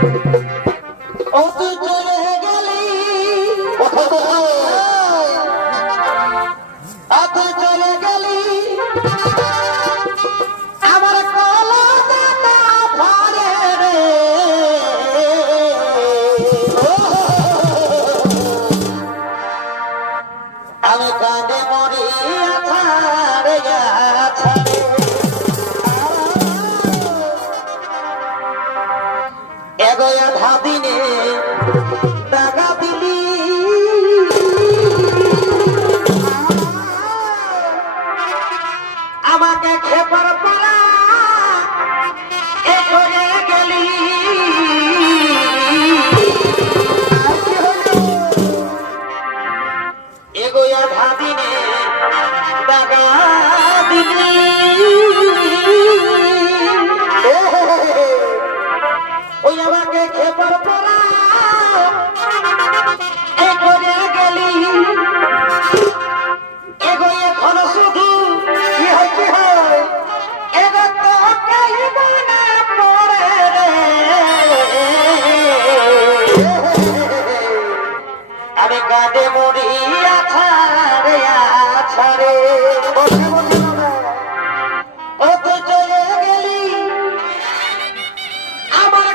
ও তুই চলে গেলি আ তুই দয়া ধাদিনে দাগা দিলি। আমাকে খেপার পারা গেলি। এগোয়া ধাদিনে দাগা দিলি। কাঁদে কাঁদে মরিয়া ছাড়ে ছাড়ে গেলি। আমার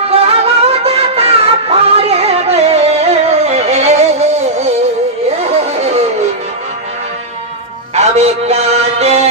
আমি কাঁদে